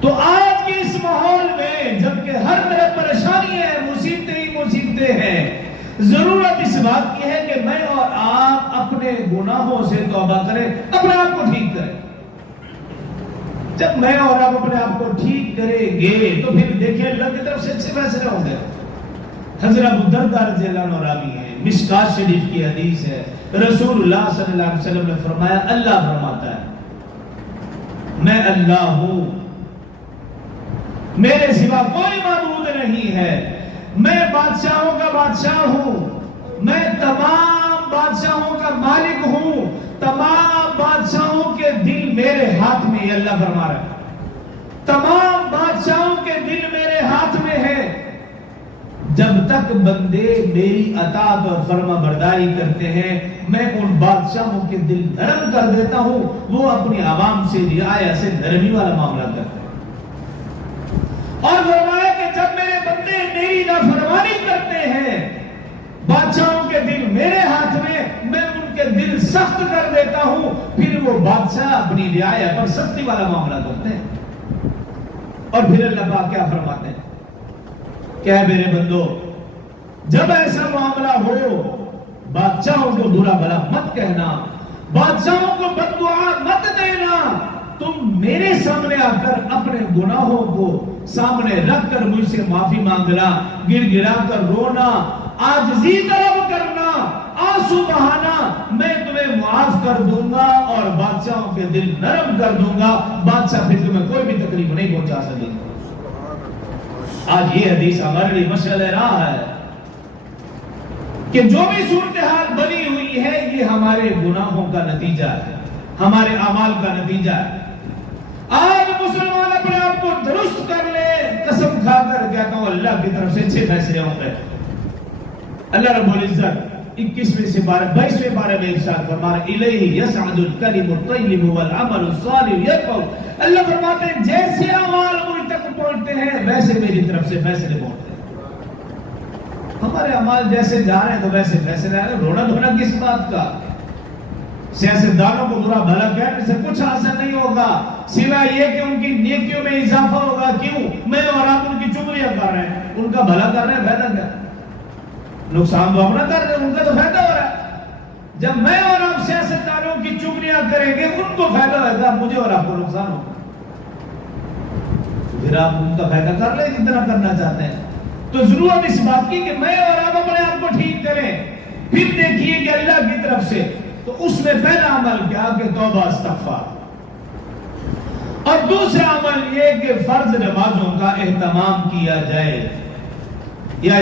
تو آج کے اس ماحول میں جبکہ ہر طرف پریشانیاں ہیں، مصیبتیں ہی مصیبتیں ہیں، ضرورت اس بات کی ہے کہ میں اور آپ اپنے گناہوں سے توبہ کریں، اپنے آپ کو ٹھیک کریں۔ جب میں اور آپ اپنے آپ کو ٹھیک کریں گے تو پھر دیکھیں اللہ کی طرف سے اچھے فیصلے ہوں گے۔ حضرت ابو درداء رضی اللہ عنہ راوی ہے، مشکات شریف کی حدیث ہے، رسول اللہ صلی اللہ علیہ وسلم نے فرمایا، اللہ فرماتا ہے میں اللہ ہوں، میرے سوا کوئی معبود نہیں ہے، میں بادشاہوں کا بادشاہ ہوں، میں تمام بادشاہوں کا مالک ہوں، تمام بادشاہوں کے دل میرے ہاتھ میں، یہ اللہ فرما رہا ہے، تمام بادشاہوں کے دل میرے ہاتھ میں ہے، جب تک بندے میری اطاعت اور فرما برداری کرتے ہیں میں ان بادشاہوں کے دل نرم کر دیتا ہوں، وہ اپنی عوام سے رعایا سے نرمی والا معاملہ کرتے ہیں۔ اور فرمایا کہ جب میرے بندے میری نافرمانی کرتے ہیں بادشاہوں کے دل میرے ہاتھ میں ان کے دل سخت کر دیتا ہوں، پھر وہ بادشاہ اپنی رعایا پر سختی والا معاملہ کرتے ہیں۔ اور پھر اللہ پاک کیا فرماتے ہیں کہ اے میرے بندو جب ایسا معاملہ ہو بادشاہوں کو برا بھلا مت کہنا، بادشاہوں کو بد دعا مت دینا، تم میرے سامنے آ کر اپنے گناہوں کو سامنے رکھ کر مجھ سے معافی مانگنا، گڑ گڑا کر رونا، عاجزی طلب کرنا، آنسو بہانا، میں تمہیں معاف کر دوں گا اور بادشاہوں کے دل نرم کر دوں گا، بادشاہ پھر تمہیں کوئی بھی تکلیف نہیں پہنچا سکے گا۔ آج یہ حدیث ہمارے لیے مشعل راہ ہے کہ جو بھی صورتحال بنی ہوئی ہے یہ ہمارے گناہوں کا نتیجہ ہے، ہمارے اعمال کا نتیجہ ہے۔ آج مسلمان اپنے آپ کو درست کر لے، قسم کھا کر کہتا ہوں اللہ کی طرف سے اچھے فیصلے ہوں گے۔ اللہ رب العزت 21ویں سے 22ویں پارے میں ارشاد فرما رہا ہے الیہ یصعد الکلم الطیب والعمل الصالح یرفعہ۔ اللہ فرماتے ہیں جیسے اعمال مجھ تک پہنچتے ہیں ویسے میری طرف سے فیصلے پہنچتے ہیں۔ ہمارے اعمال جیسے جا رہے ہیں تو ویسے فیصلے آ رہے ہیں، رونا دھونا کس بات کا؟ سیاستدانوں کو برا بھلا کہنے سے کچھ حاصل نہیں ہوگا سوائے یہ کہ ان کی نیکیوں میں اضافہ ہوگا۔ کیوں؟ میں اور آپ ان کی چغلیاں کر رہے ہیں، ان کا بھلا کر رہے ہیں، فائدہ کیا؟ نقصان تو اپنا کر رہے ہیں، ان کا تو فائدہ ہو رہا ہے۔ جب میں اور آپ سیاستدانوں کی چغلیاں کریں گے ان کو فائدہ ہوگا، مجھے اور آپ کو نقصان ہوگا۔ پھر آپ ان کا فائدہ کر لیں جتنا کرنا چاہتے ہیں۔ تو ضرورت اس بات کی کہ میں اور آپ اپنے آپ کو ٹھیک کریں۔ پھر دیکھیے کہ اللہ کی طرف سے تو اس میں پہلا عمل کیا کہ توبہ استغفار، اور دوسرا عمل یہ کہ فرض نمازوں کا اہتمام کیا جائے۔ یا